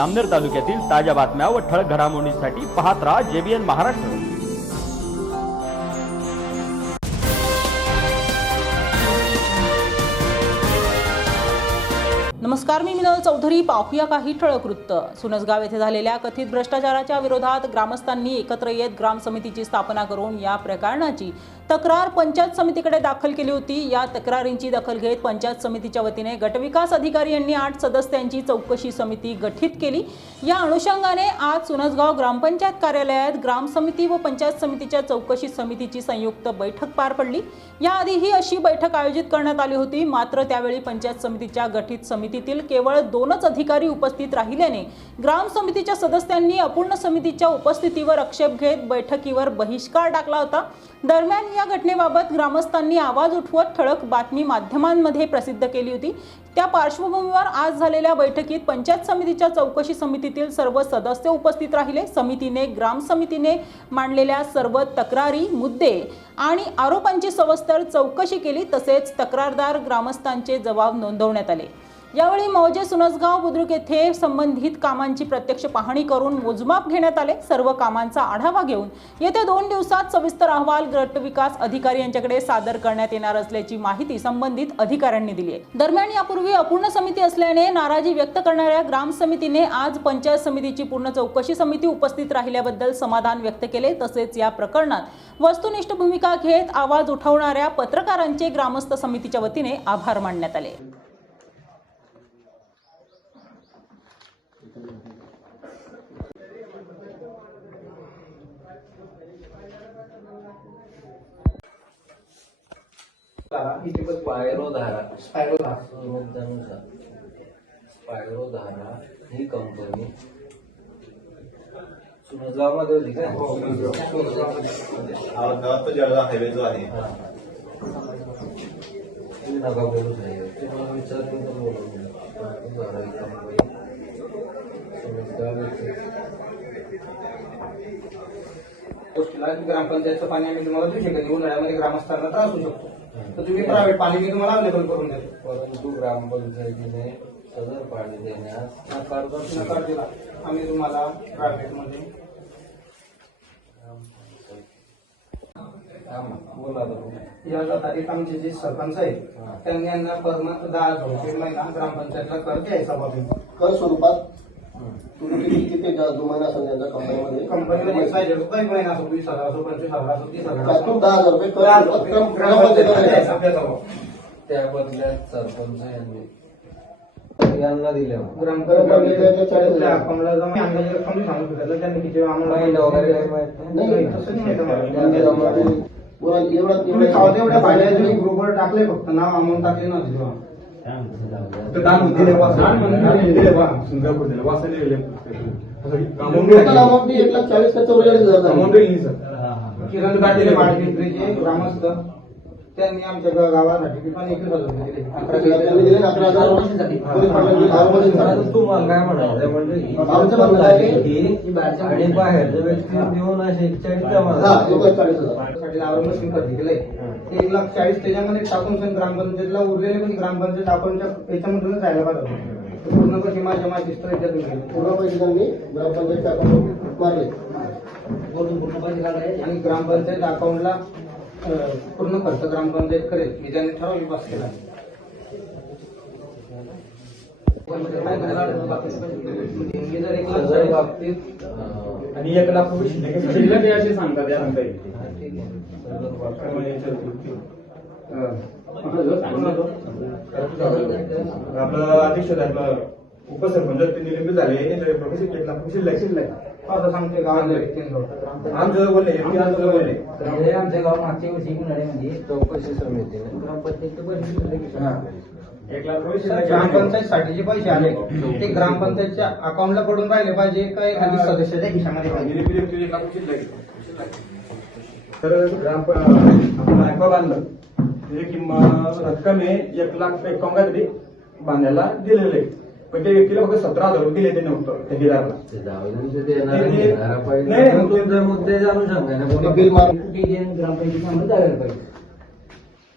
अमनेर तालुक्यातील ताज्या बातम्या व ठळक घडामोडींसाठी पाहत राहा JBN महाराष्ट्र। नमस्कार, मी मिनल चौधरी। पाहूया काही ठळक वृत्त। सुनसगाव येथे झालेल्या कथित भ्रष्टाचाराच्या विरोधात ग्रामस्थांनी एकत्र येत ग्राम समितीची स्थापना करून या प्रकरणाची तक्रार पंचायत समितीकडे दाखल केली होती। या तक्रारींची दखल घेत पंचायत समितीच्या वतीने गटविकास अधिकारी यांनी 8 सदस्यांची चौकशी समिती गठीत केली। या अनुषंगाने आज सुनसगाव ग्रामपंचायत कार्यालयात ग्राम समिती व पंचायत समितीच्या चौकशी समितीची संयुक्त बैठक पार पडली। याआधीही अशी बैठक आयोजित करण्यात आली होती, मात्र त्यावेळी पंचायत समितीच्या गठीत समितीतील केवळ 2च अधिकारी उपस्थित राहिल्याने ग्राम समितीच्या सदस्यांनी अपूर्ण समितीच्या उपस्थितीवर आक्षेप घेत बैठकीवर बहिष्कार टाकला होता। दरम्यान या घटनेबाबत ग्रामस्थांनी आवाज उठवत ठळक बातमी माध्यमांमध्ये प्रसिद्ध केली होती। त्या पार्श्वभूमीवर आज झालेल्या बैठकीत पंचायत समितीच्या चौकशी समितीतील सर्व सदस्य उपस्थित राहिले। समितीने ग्राम समितीने मांडलेल्या सर्व तक्रारी, मुद्दे आणि आरोपांची सविस्तर चौकशी केली, तसेच तक्रारदार ग्रामस्थांचे जबाब नोंदवण्यात आले। यावेळी मौजे सुनसगाव बुद्रुक येथे संबंधित कामांची प्रत्यक्ष पाहणी करून मोजमाप घेण्यात आले। सर्व कामांचा आढावा घेऊन येत्या 2 दिवसात सविस्तर अहवाल गटविकास अधिकारी यांच्याकडे सादर करण्यात येणार असल्याची माहिती संबंधित अधिकाऱ्यांनी दिली आहे। दरम्यान यापूर्वी अपूर्ण समिती असल्याने नाराजी व्यक्त करणाऱ्या ग्राम समितीने आज पंचायत समितीची पूर्ण चौकशी समिती उपस्थित राहिल्याबद्दल समाधान व्यक्त केले। तसेच या प्रकरणात वस्तुनिष्ठ भूमिका घेत आवाज उठवणाऱ्या पत्रकारांचे ग्रामस्थ समितीच्या वतीने आभार मानण्यात आले। स्पायरोधारा ही कंपनी सुनसगावमध्ये होती काय? गावात तो जळगाव हायवे जो आहे नका बोलू साहेब, तुम्हाला विचारून तर बोलवलं गोष्टीला ग्रामपंचायतचं पाणी आम्ही तुम्हाला देऊ शकत, उन्हाळ्यामध्ये ग्रामस्थांना त्रास होऊ शकतो, तर तुम्ही प्रायव्हेट पाणी मी तुम्हाला अवेलेबल करून देतो। परंतु ग्रामपंचायतीने सदर पाणी देण्यास नकार दिला। आम्ही तुम्हाला प्रायव्हेट मध्ये बोला या तारीख आमचे जे सरपंच आहेत त्यांनी यांना परमनंट 10,000 रुपये महिना ग्रामपंचायतला कर द्यायचा बाबा कर स्वरूपात तुम्ही किती महिना असेल त्यांच्या कंपनीमध्ये 1,000 रुपये महिना असो, 20,000 असो, 25,000 असो, 30,000 त्यातून 10,000 रुपये कर ग्रामपंचायतीला द्यायचा आपल्याचा त्या बदल्यात सरपंच यांना दिल्या ग्रामपंचायतच्या अकाउंटला जमा आम्ही रक्कम सांगू शकतो, त्यांनी किती आम्हाला वगैरे काही माहित नाही तसं नाही। तुम्ही एवढा तेवढ्या भाड्या तुम्ही ग्रुपवर टाकले, फक्त नाव अमाऊंट टाकले नव्हते तेव्हा अमाऊंट 1,40,000 का 44,000 किरण काढलेले भाडे ग्रामस्थ त्यांनी आमच्या गावासाठी पण 21,000 रुपये दिले। 11,000 दिले, 11,000 तुम्हाला काय म्हणायचं म्हणजे आमचं म्हणणं आहे आणि बाहेरच्या व्यक्ती देऊन असे 41 जमा 40,000 मशीन खरेदी केलंय, 1,40,000 त्याच्यामध्ये टाकून ग्रामपंचायतला उरलेले पण ग्रामपंचायत अकाउंटच्या याच्यामधूनच जायला पाहिजे। पूर्ण पैसे माझ्या पूर्ण पैसे त्यांनी ग्रामपंचायतच्या अकाउंट मारले आणि ग्रामपंचायत अकाउंटला पूर्ण खर्च ग्रामपंचायत करेल मी त्यांनी ठराव पास केला। बाबतीत आणि 1,00,000 शिल्लक आहे असे सांगतात सांगता येईल। आपलं अध्यक्ष उपसरपंच ते निलंबित झाले, शिल्लक असं सांगते गावामध्ये आमचं बोलले आमच्या गाव मागच्या वर्षी उन्हाळ्यामध्ये चौकशी समितीने ग्रामपंचायत साठी जे पैसे आले ते ग्रामपंचायतच्या अकाउंटला पडून राहिले पाहिजे का एखादी सदस्याच्या खिशामध्ये पाहिजे? तर ग्रामपंचायत बांधलं किंमत रक्कम आहे 1,00,000 काहीतरी बांधायला दिलेलं आहे, पण त्या व्यक्तीला फक्त 17,000 रुपये दिले ते नव्हतं ठेकेदारला। मुद्दे जाणून सांगा बिल मारून ग्रामपंचायतीमध्ये जायला पाहिजे।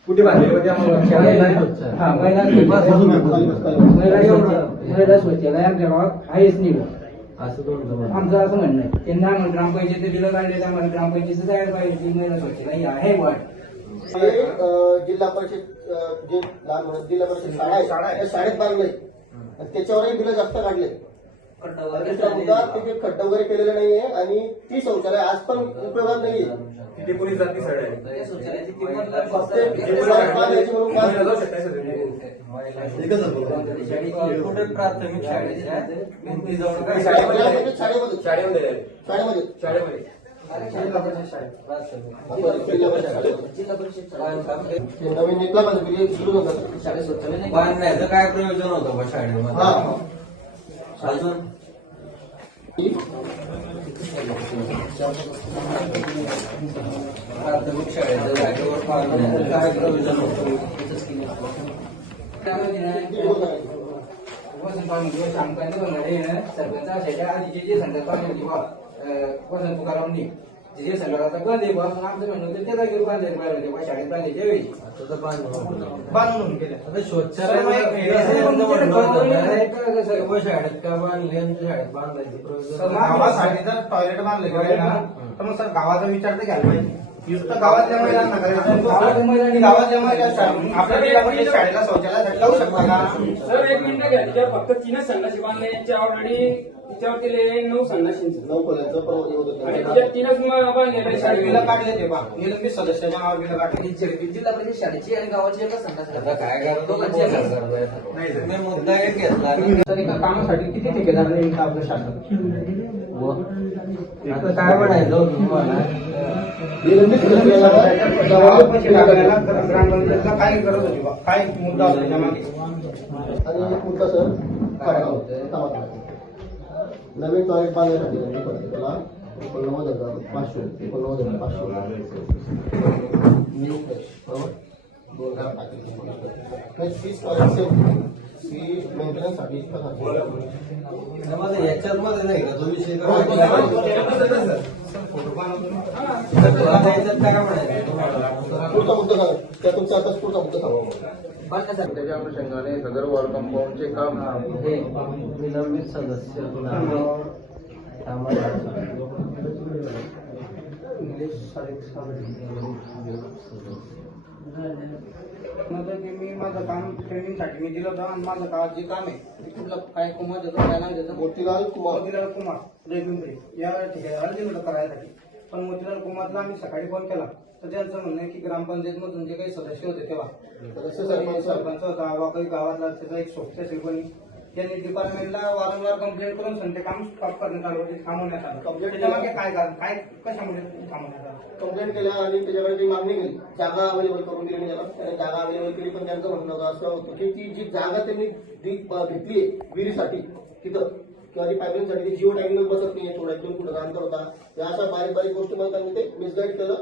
कुठे बांधले होते आम्हाला हा महिला शौचालय आमच्या गावात आहेच नाही आमचं असं म्हणणं आहे. त्यांना आम्हाला ग्रामपंचायत दिलं काढले आम्हाला ग्रामपंचायत जायला पाहिजे महिला शौचालय आहे वाट जिल्हा परिषद जे लहान मुलं जिल्हा परिषद शाळा आहे त्या शाळेत बांधलंय त्याच्यावरही बिलं जास्त काढले. दुसरा मुद्दा ते जे खड्डा वगैरे केलेलं नाहीये आणि ती शौचालय आज पण उपयोगात नाहीये. तिथे कोणी जाती सड आहे फक्त बांधायची म्हणून काम जाऊ शकता सर प्राथमिक शाळेमध्ये शाळेमध्ये शाळेमध्ये शाळेमध्ये नवीन निघला पाहिजे सुरू होतात. बांधण्याचं काय प्रयोजन होतं बा शाळेमध्ये हा अजून प्राथमिक शाळेच्या जागेवर बांधण्याचं काय प्रयोजन होतं सरपंच असायच्या आधीचे जे संघ वसंत तुकारामनी जे संघाचा बंद आहे बस आमचं म्हणणं होतं त्या जागेवर बांधायला पाहिजे होते शाळेत बांधायच्या वेळी बांधून केलं शाळेत का बांधले शाळेत बांधायचे गावासाठी जर टॉयलेट बांधले गेले ना तर मग सर गावाचा विचार तर घ्यायला पाहिजे. नुसतं गावातल्या महिलांना करायचं गावातल्या महिला आपल्या शाळेला शौचालयासाठी लावू शकता का सर एक मिनिट घ्या तिच्यावर फक्त 3च संडाशी बांधले यांच्या ऑलरेडी तिच्यावर केले 9 संडाशींचे 9 खोल्यांचं परवानगी होतं आणि तिच्या 3च बांधलेले शाळेला काढले ते बा निलंबित सदस्याच्या नावावर बिलं काढले जिल्हा परिषद शाळेची आणि गावाची एकच संघ काय करतो मुद्दा एक घेतला तर एका कामासाठी किती ठेकेदार नेमकं आपलं शासन आता काय म्हणायचं तुम्हाला ग्रामपंचायतला काय गरज होती बा काय मुद्दा होता त्यामागे आणि एक मुद्दा सर नवीन टॉयलेट बांधण्यासाठी त्याला 89,500 फीस ही मेंटेनन्ससाठी याच्यात मध्ये नाही का तुम्ही काय म्हणायचं पुढचा मुद्दा सांगा त्या तुमचा आता पुढचा मुद्दा सांगा. त्याच्या अनुषंगाने सदर वॉल कंपाऊंडचे काम हे निलंबित सदस्य मी माझं काम ट्रेनिंगसाठी मी दिलं होतं आणि माझं गावात जे काम आहे ते कुठलं काय कुमार त्याचं काय नाव त्याचं मोतीलाल कुमार कुमार रेगुंद्रे या ठिकाणी दिलं होतं करायसाठी. पण मोतीलाल कुमारला आम्ही सकाळी फोन केला तर त्यांचं म्हणणं आहे की ग्रामपंचायत मधून जे काही सदस्य होते तेव्हा सरपंच होता वा काही गावातला त्याचा एक सोबत असेल कोणी त्यांनी डिपार्टमेंटला वारंवार कंप्लेंट करून ते काम स्टॉप करण्यात आलं होते थांबवण्यात आलं. त्याच्यामागे काय कारण काय कशामुळे थांबवण्यात आलं कंप्लेंट केल्या आणि त्याच्याकडे काही मागणी केली जागा अवेलेबल करून दिली त्याला त्याने जागा अवेलेबल केली पण त्यांचं म्हणणं होतं असं होतं की ती जी जागा त्यांनी घेतली विहिरीसाठी तिथं किंवा ती पाईपलाईनसाठी ती जिओ टाईमिंग बसत नाही थोडा 1-2 फुटाचा अंतर होता या अशा बारीक बारीक गोष्टीमध्ये त्यांनी ते मिसगाईड केलं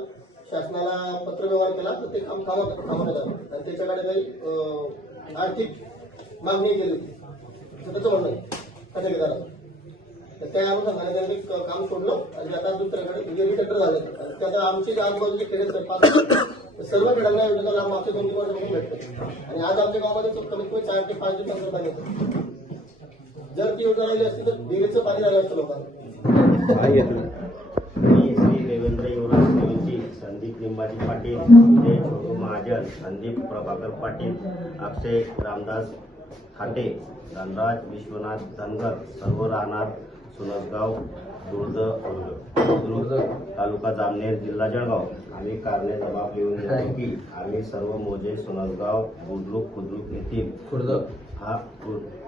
शासनाला पत्रव्यवहार केला तर ते काम थांबवण्यात आलं आणि त्याच्याकडे काही आर्थिक मागणी केली होती त्याचं म्हणणं आहे ठेकेदाराचं. तर त्या अनुषंगाने त्यांनी काम सोडलं आणि आता दुसऱ्याकडे रिटेंडर झाले आणि त्यात आमचे जे आजूबाजूचे खेडे सर्व खेळांना योजना लाभ मागच्या 2-3 वर्षापासून भेटते आणि आज आमच्या गावामध्ये कमीत कमी 4 ते 5 दिवसांचं पाणी येतं. जर ती योजना राहिली असती तर विहिरीचं पाणी झालं असतं लोकांना. मी श्री देवेंद्र युवराज देवजी, संदीप लिंबाजी पाटील, जय छोटू महाजन, संदीप प्रभाकर पाटील, अक्षय रामदास खाटे, धनराज विश्वनाथ धनगर, सर्व राहणार सुनसगाव, दुर्द तालुका जामनेर, जिल्हा जळगाव. आम्ही कारणे जबाब लिहून देतो की आम्ही सर्व मोजे सुनसगाव, बुद्रुक येथील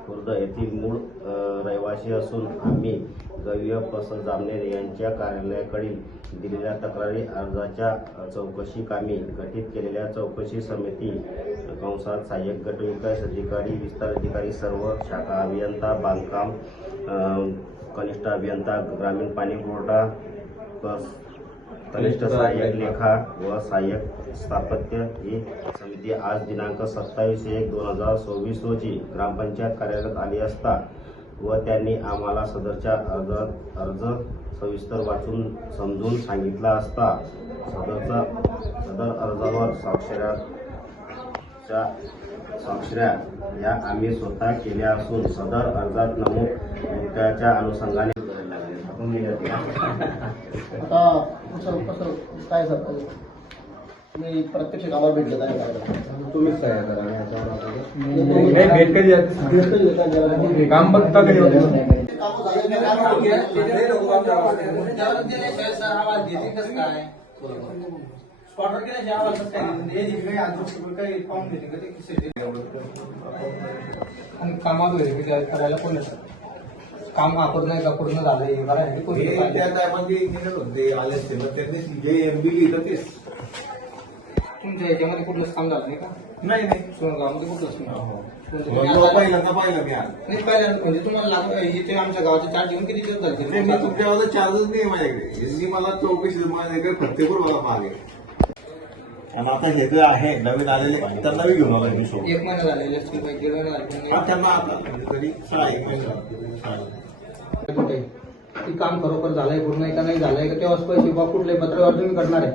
खुर्द येथील मूळ रहिवासी असून आम्ही गव्य प्रसाद जामनेर यांच्या कार्यालयाकडील दिलेल्या तक्रारी अर्जाच्या चौकशी कामी गठीत केलेल्या चौकशी समिती कंसात सहाय्यक गट विकास अधिकारी, विस्तार अधिकारी, सर्व शाखा अभियंता, बांधकाम कनिष्ठ अभियंता, ग्रामीण पाणी पुरवठा, कनिष्ठ सहाय्यक लेखा व सहाय्यक स्थापत्य ही समिती आज दिनांक 27/1/2024 रोजी ग्रामपंचायत कार्यालयात आली असता व त्यांनी आम्हाला सदरच्या अर्ज सविस्तर वाचून समजून सांगितला असता सदर अर्जावर च्या स्वाक्षऱ्या या आम्ही स्वतः केल्या असून सदर अर्जात नमूद मुद्द्याच्या अनुषंगाने आता सर कसं काय सर मी प्रत्यक्ष गावावर भेट देत आहे. तुम्हीच काय करा भेट कधी जाते काम बघता कधी होते कामात वगैरे करायला कोण नसतं. काम आपण नाही का पूर्ण झालंय त्या टायमात होते आले असते मग त्यांनी जे एमबी लिहिलं तेच तुमच्या याच्यामध्ये कुठलंच काम झालं नाही का? नाही गावामध्ये कुठलंच पहिल्यांदा पाहिलं मी आज नाही पहिल्यांदा म्हणजे तुम्हाला इथे आमच्या गावाचे चार्ज घेऊन किती दिवस झाले? मी तुमच्यावर चार्जच नाही माझ्याकडे यांनी मला चौकशी माझ्याकडे प्रत्येक मला मागे आणि आता हे जे आहे नवीन आलेले त्यांना बी घेऊन आलो मी सोबत. 1 महिना झालेले असतील, 1.5 महिना झाले. हा, त्यांना आता म्हणजे तरी 6-1 महिने कुठे की काम खरोखर झालंय पूर्ण आहे का नाही झालंय का तेव्हाच पैसे बा कुठले पत्रावर तुम्ही करणार आहे.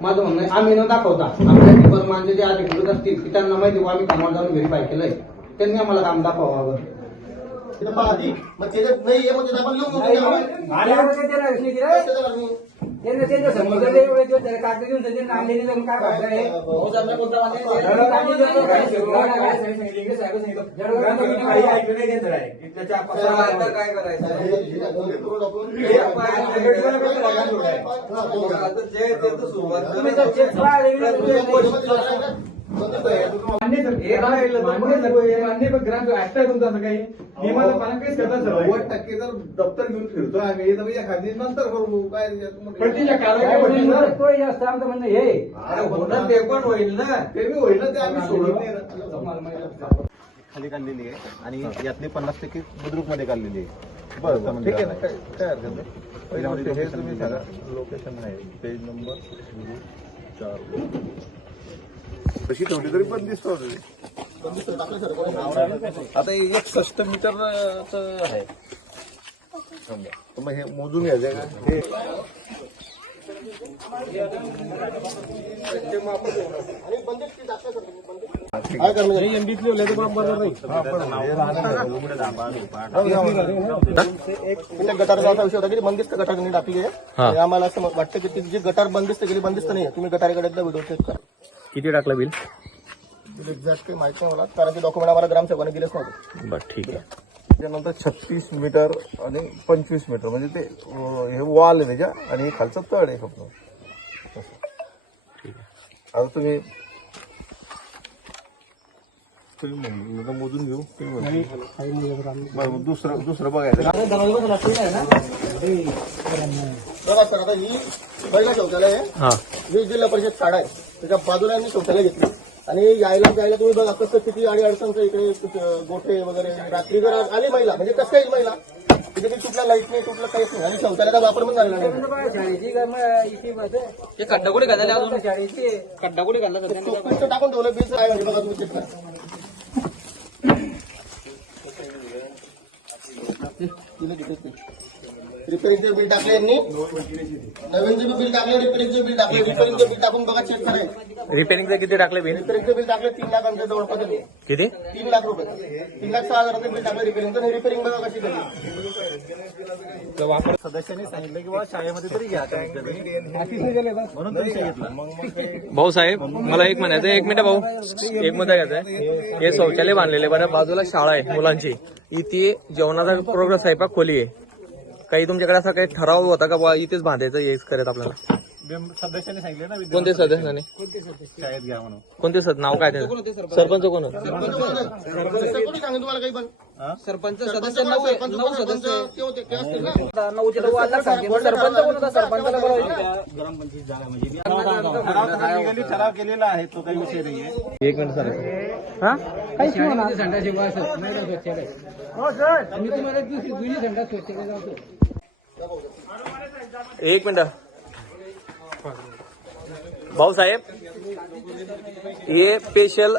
माझं म्हणणं आहे आम्ही न दाखवता आपल्या डिपार्टमेंटचे जे अधिकृत असतील की त्यांना माहिती आम्ही कामावर जाऊन व्हेरीफाय केलंय त्यांनी आम्हाला काम दाखवावं. तिथं पहा आधी मग त्याच्यात नाही आहे मग तिथं आपण लिहून टक्के जर दप्तर घेऊन फिरतो आम्ही तर एखादी नंतर करू काय ते पण होईल ना ते बी होईल ना ते आम्ही सोडत नाही. खाली काढलेली आहे आणि यातली 50% बुद्रुक मध्ये काढलेली आहे. बरं ठीक आहे ना काय हरकत नाही. पहिल्या हे तुम्ही सांगा लोकेशन नाही पेज नंबर 4 तशी ठेवली तरी पण दिसतो आता 61 मीटरच आहे समजा तर मग हे मोजून घ्यायचं का हे काय करणार गटाराचा विषय होता की बंदिस्त गटार त्यांनी टाकली आहे. आम्हाला असं वाटतं की ती जी गटार बंदिस्त केली बंदिस्त नाही तुम्ही गटारीकडे व्हिडिओ चेक करा. किती टाकलं बिल? एक्झॅक्ट काही माहिती नाही मला कारण की डॉक्युमेंट आम्हाला ग्रामसेवकाने दिलेच नव्हते. बरं ठीक आहे. त्यानंतर 36 मीटर आणि 25 मीटर म्हणजे ते हे वॉल आहे त्याच्या आणि हे खालचं तळ आहे फक्त. आता तुम्ही मोजून घेऊ दुसरं बघायचं बघा सर आता ही पहिला शौचालय आहे. ही जिल्हा परिषद शाळा आहे त्याच्या बाजूला आम्ही शौचालय घेतली आणि यायला जायला तुम्ही बघा कसं किती अडी अडचणचं इकडे गोठे वगैरे रात्री जर आली महिला म्हणजे कसं येईल महिला तिथे काही कुठला लाईट नाही कुठलं काहीच नाही आणि शौचालयाचा वापर पण झालेला नाही. खड्डा कुठे घालला टाकून ठेवलं बीच काय म्हणजे बघा तुम्ही चेक करा. रिपेअरिंगचे बिल टाकले यांनी नवीनचे बिल टाकले रिपेअरिंगचे बिल टाकले रिपेअरिंगचे बिल टाकून बघा चेक करा. रिपेअरिंगचं किती टाकले बिल? रिपेअरिंगचे बिल टाकले 3 लाख आमच्या जवळपास किती? 3 लाख रुपये 3,06,000 बिल टाकलं रिपेअरिंगचं आणि रिपेअरिंग बघा कशी झाली. सदस्यांनी सांगितलं की बाबा शाळेमध्ये तरी घ्या म्हणून पैसे घेतला. भाऊ साहेब मला एक म्हणायचं 1 मिनिट भाऊ एक मुद्दा घ्यायचा हे शौचालय बांधलेले बरं बाजूला शाळा आहे मुलांची इथे जेवणाचा प्रोग्रेस स्वयंपाक खोली आहे काही तुमच्याकडे असा काही ठराव होता का बा इथेच बांधायचं हेच करत आपल्याला? सदस्यांनी सांगितले ना कोणते सदस्याने? शाळेत घ्या म्हणून. कोणते नाव काय त्याचं? सरपंच कोण? कोणी सांगितलं तुम्हाला काही पण सरपंच सदस्य 9 सदस्य ते होते ते असतील ना. ठराव केलेला आहे तो काही विषय नाहीये. 1 मिनिट एक मिनिट भाऊसाहेब हे स्पेशल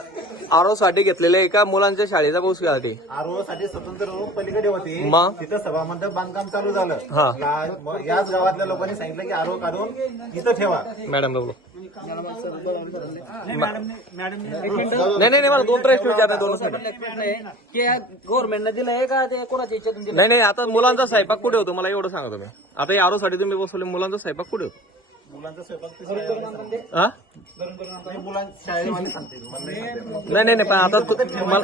आरो साठी घेतलेले आहे का मुलांच्या शाळेच्या गोष्टीसाठी? आरोग्य साठी स्वतंत्र रूम पलीकडे होती मग? तिथं सभामंडप बांधकाम चालू झालं हा. याच गावातल्या लोकांनी सांगितलं की आरोग्य काढून इथं ठेवा मॅडम बघू नाही मला दोन प्रश्न विचारणार, दोनच मिनिट. गव्हर्नमेंटने दिलंय का ते कोणाच्या इच्छेतून दिलं? नाही आता मुलांचा स्वयंपाक कुठे होतो मला एवढं सांगा तुम्ही. आता या आरोसाठी तुम्ही बसवले, मुलांचा स्वयंपाक कुठे होतो? मुलांचा स्वयंपाक हा? शाळेमध्ये सांगतील. नाही पण आता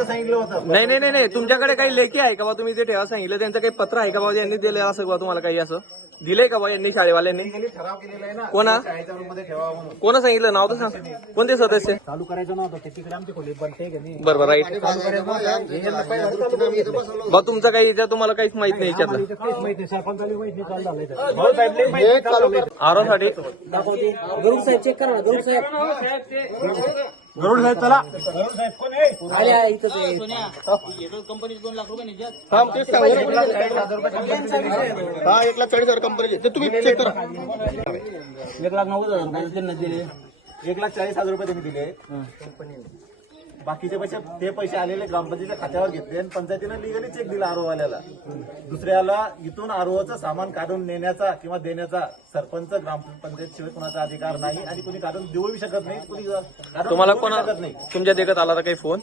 सांगितलं होतं. नाही तुमच्याकडे काही लेखी आहे का बा? तुम्ही जे ठेवा सांगितलं त्यांचं काही पत्र आहे का बाबा यांनी दिले असं बा? तुम्हाला काही असं दिलंय का बा यांनी शाळेवाल्यांनी? ठराव केलेला आहे ना कोणा शाळेच्या रूम मध्ये ठेवा म्हणून. कोणा सांगितलं? नाव तर सांग. कोणते सदस्य? चालू करायचं नव्हतं ते, तिकडे आमची खोली बनते का नाही? बरोबर राईट. बा तुमचं काही याच्यात तुम्हाला काहीच माहित नाही याच्यातलं? काहीच माहित नाही, सरपंचाला माहित नाही, चालू झालंय. आरोसाठी दाखवते गरुड साहेब, चेक करा ना गरुड साहेब. गरुड साहेब चला. आले आहे इथं ते. कंपनीचे 2 लाख रुपये नाही. 1,40,000 कंपनीचे ते तुम्ही चेक करा. 1,90,000 रुपये त्यांना दिले. 1,40,000 रुपये तुम्ही दिले. बाकीचे पैसे ते पैसे आलेले ग्रामपंचायतीच्या खात्यावर घेतले आणि पंचायतीनं लिगली चेक दिला आरोवाल्याला. दुसऱ्याला इथून आरोचं सामान काढून नेण्याचा किंवा देण्याचा सरपंच ग्रामपंचायत शिवाय कुणाचा अधिकार नाही आणि कुणी काढून देऊ शकत नाही. कुणी काढून तुम्हाला देऊ कोणा शकत नाही. तुमच्या देखत आला तर काही फोन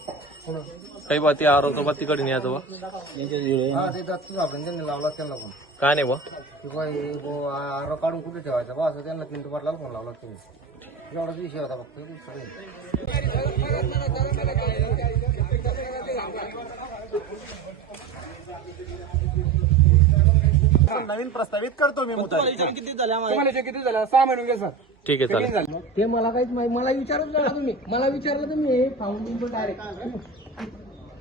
काही बा ते आरोप बा तिकडे न्यायचं बा? त्यांनी लावला त्यांना फोन काय नाही बा? आरो काढून कुठे ठेवायचा बा असं त्यांना पिंटू पाटलाला फोन लावला तुम्ही. एवढाच विषय होता फक्त. नवीन प्रस्तावित करतो मी मुद्दा. किती झाले आम्हाला? तुम्हाला किती झालं? 6 महिने घे सर. ठीक आहे चालेल. ते मला काहीच माहिती, मला विचारत नाही तुम्ही. मला विचारलं तुम्ही फाउंडिंग पण डायरेक्ट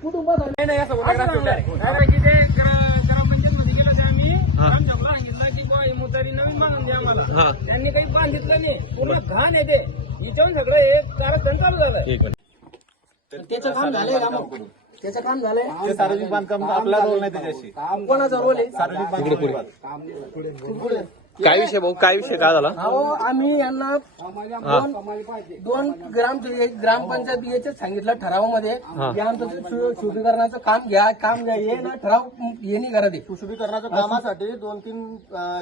कुठून बघा. नाही असं होतं काय की ते ग्रामपंचायतमध्ये गेलं ते आम्ही आमच्याकडे सांगितलं की बा ही मुतारी नवीन बांधून द्या आम्हाला. त्यांनी काही बांधितलं नाही, पूर्ण घाण येते हिच्यावर सगळं हे कारस्थान चालू झालंय. एक मिनिट. त्याचं काम झालंय का मग? त्याचं काम झालंय. ते सार्वजनिक बांधकाम आपला रोल नाही त्याच्याशी. कोणाचा रोल आहे? सार्वजनिक बांधकाम काय विषय भाऊ? काय विषय काय झाला? अहो आम्ही यांना दोन ग्रामपंचायत याच्यात सांगितलं ठरावामध्ये की आमचं शुद्धीकरणाचं काम घ्या हे ना ठराव हे नाही करा. ते सुशोभीकरणाच्या कामासाठी 2-3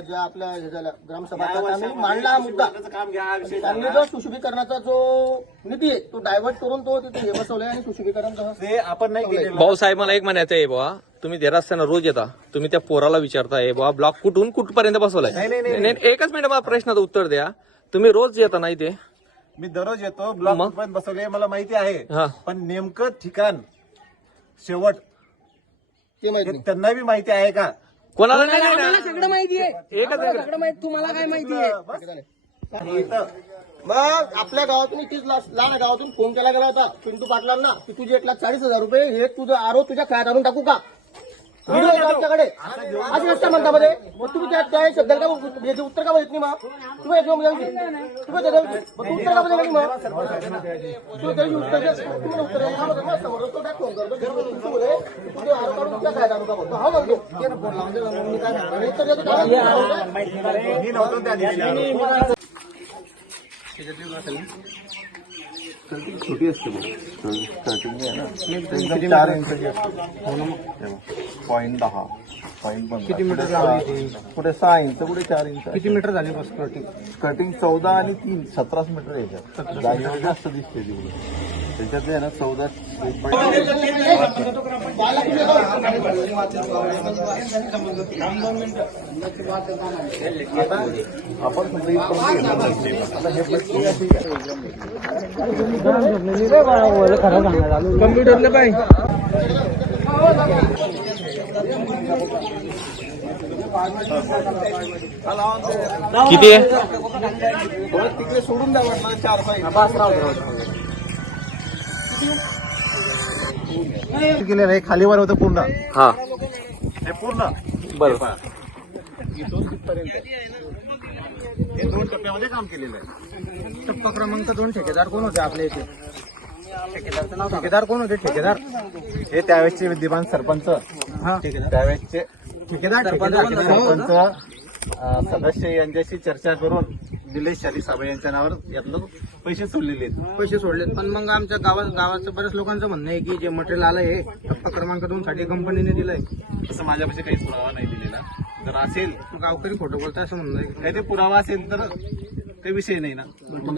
ज्या आपल्या हे झाल्या ग्रामसभा आम्ही मांडला हा मुद्दा. काम घ्या हा विषय त्यांनी जो सुशोभीकरणाचा जो निधी आहे तो डायव्हर्ट करून तो तिथे हे बसवलाय आणि सुशोभीकरण ते आपण नाही केलेलं. भाऊ साहेब मला एक म्हणायचं आहे बाबा, तुम्ही देत असताना रोज येता, तुम्ही त्या पोराला विचारताय बाबा ब्लॉक कुठून कुठपर्यंत बसवलाय? नाही एकच मिनिट मला प्रश्नाचं उत्तर द्या. तुम्ही रोज येता नाही ते? मी दररोज येतो. ब्लॉक पण बसवले मला माहिती आहे. हा. पण नेमकं ठिकाण शेवट ते माहिती नाही. त्यांना बी माहिती आहे का? कोणाला नाही आम्हाला सगळं माहिती आहे. एकच सगळं माहिती. तुम्हाला काय माहिती आहे? इथं मग आपल्या गावातून इथेच लहान गावातून फोन केला गेला होता पिंटू पाटलांना की तुझे 1,40,000 रुपये हे तुझं आरो तुझ्या खात्यात आणून टाकू का? व्हिडिओ आहे आमच्याकडे. आज नसता म्हणता मध्ये मग तुम्ही त्या शब्दाला का याचे उत्तर का बघित नाही? मग तुम्ही उत्तर का बघित नाही? मग तुम्ही उत्तर का बघित तुम्ही उत्तर तुम्ही उत्तर फोन करतो तुझे आरो काढून तुझ्या खात्यात आणू का बघतो. हा म्हणतो फोन लावून मी काय सांगणार? उत्तर देतो. मी नव्हतो त्या दिवशी. छोटी असते स्टार्टिंग आहे ना एकदम 4 इंचाची असते. Point 10 point 15. किती मीटर कुठे 6 इंच कुठे 4 इंच. किती मीटर झाली बस स्कर्टिंग? कटिंग 14 आणि 3 17 मीटर याच्यात जागेवर जास्त दिसते तिकडे. त्याच्यात आहे ना 14 आपण कम्प्युटरला पाहिजे. किती आहे? तिकडे सोडून द्या म्हटलं 4 केलेलं आहे. खालीवर होतं पूर्ण. हा हे पूर्ण बरोबर. इथून तिथपर्यंत हे 2 टप्प्यामध्ये काम केलेलं आहे. टप्पा क्रमांक 2 ठेकेदार कोण होते आपल्या इथे? ठेकेदार कोण होते? ठेकेदार हे त्यावेळेसचे विद्यमान सरपंच. त्यावेळेसचे ठेकेदार सरपंच सदस्य यांच्याशी चर्चा करून निलेश शाली साबळे यांच्या नावावर यातलं पैसे सोडलेले आहेत. पैसे सोडलेत. पण मग आमच्या गावाचं बऱ्याच लोकांचं म्हणणं आहे की जे मटेरियल आलं हे टप्पा क्रमांक 2 साठी कंपनीने दिलंय. असं माझ्यापाशी काहीच पुरावा नाही दिलेला. जर असेल गावकरी खोटं बोलताय असं म्हणणं आहे. काही ते पुरावा असेल तर काही विषय नाही ना.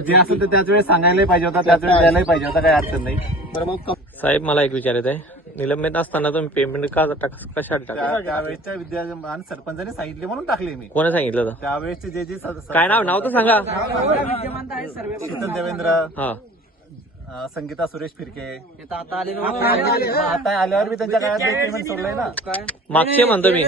जे असेल तर त्याच वेळेस सांगायलाही पाहिजे होता, त्याच वेळेस द्यायलाही पाहिजे होता, काही अडचण नाही. बरं मग साहेब मला एक विचारायचं आहे, निलंबित असताना तुम्ही पेमेंट कशाला टाकलं? त्यावेळेसच्या विद्यार्थी सरपंचाने सांगितले म्हणून टाकले मी. कोणी सांगितलं होतं? त्यावेळेसचे जे काय नाव तर सांगा. शीतल देवेंद्र, हा, संगीता सुरेश फिरके. आता आल्यावर मी त्यांच्या काळात पेमेंट सोडलंय ना. मागचे म्हणतो मी.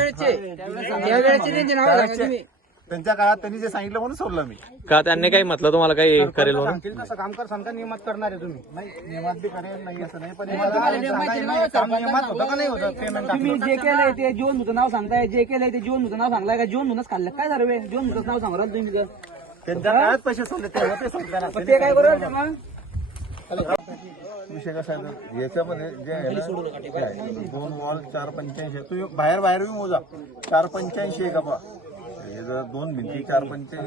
त्यांच्या काळात त्यांनी जे सांगितलं म्हणून सोडलं मी. का त्यांनी काही म्हटलं तुम्हाला काही करेल म्हणून? तसं काम कर सांगता नियमात करणार आहे तुम्ही. नाही, नियमात बी करेल नाही असं नाही, पण नियमात होतं का नाही होतं पेमेंट? तुम्ही जे केलंय ते जीवन नुचं नाव सांगताय, जे केलंय ते जीवन नुचं नाव सांगलाय का? जीवन नुनच खाल्लं काय सर्व? जीवन नुचं नाव सांगा तुम्ही. त्यांच्या काळात पैसे सोडले तेव्हा ते सोडले ना. ते काय करू मग? विषय कसा आहे तर याच्यामध्ये जे आहे ना, 2 वॉल 485. तू बाहेर बी मोजा, 485 आहे का बा? हे जर 2 भिंती 485.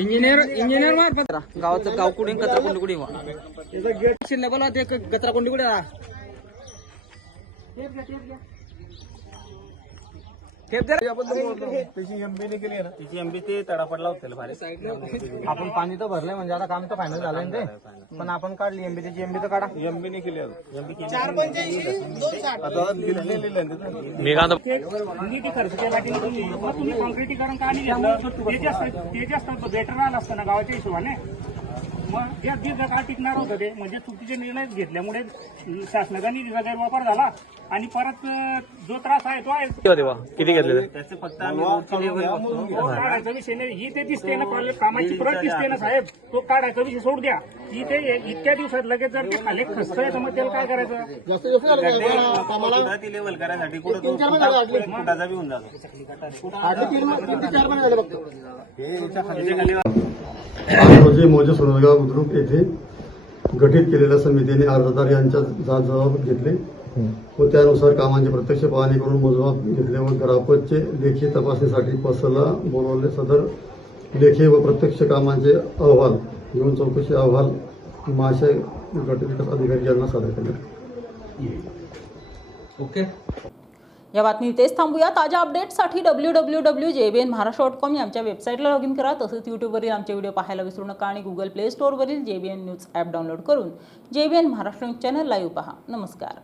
इंजिनियर मार्फत गावाचं गाव कुठे कचरा कोंडी कुठे गेट शिल्लक बोला ते कचरा कोंडी कुठे त्याची एमबी केली आहे ना, तिची एमबी ते तडापडला होते भारी. आपण पाणी तर भरलंय म्हणजे आता काम तर फायनल झालंय ना ते. पण आपण काढली एमबी, त्याची एमबी तर काढा. एमबी नाही केली अजून. आता बिल लिहिलेलं आहे त्याचं. मी का निधी खर्च त्यासाठी तुम्ही कॉन्क्रिटीकरण का नाही घेतलं? ते जास्त बेटर आलं असतं ना गावाच्या हिशोबाने. मग जे दीर्घकाळ टिकणार होतं ते म्हणजे चुकीचे निर्णय घेतल्यामुळे शासनाचा निधीचा गैरवापर झाला आणि परत जो त्रास आहे तो आहे. किती घेतले? त्याचे फक्त आम्ही काढायचा विषय नाही. ही ते दिसते ना कामाची प्रत दिसते ना साहेब, तो काढायचा विषय सोड द्या. इथे इतक्या दिवसात लगेच जर ते खाली खसतंय तर मग त्याला काय करायचं? लेवल करायसाठी फुटाचा बी होऊन जातो. रोजी मोजे सोनगाव बुद्रुक येथे गठीत केलेल्या समितीने अर्जदार यांच्या जात जबाब घेतले व त्यानुसार कामांची प्रत्यक्ष पाहणी करून मोजमाप घेतले व ग्राहकाचे लेखी तपासणीसाठी पसला बोलवले. सदर लेखी व प्रत्यक्ष कामांचे अहवाल घेऊन चौकशी अहवाल महाशय गट विकास अधिकारी यांना सादर केले. ओके, या बातमी इथेच थांबूया. ताज्या अपडेट्ससाठी www.jbnmaharaष्ट्र.com या आमच्या वेबसाईटला लॉग इन करा. तसंच यूट्यूबवरील आमचे व्हिडिओ पाहायला विसरू नका आणि गुगल प्ले स्टोअरवरील JBN न्यूज ॲप डाउनलोड करून JBN Maharashtra news channel live पहा. नमस्कार.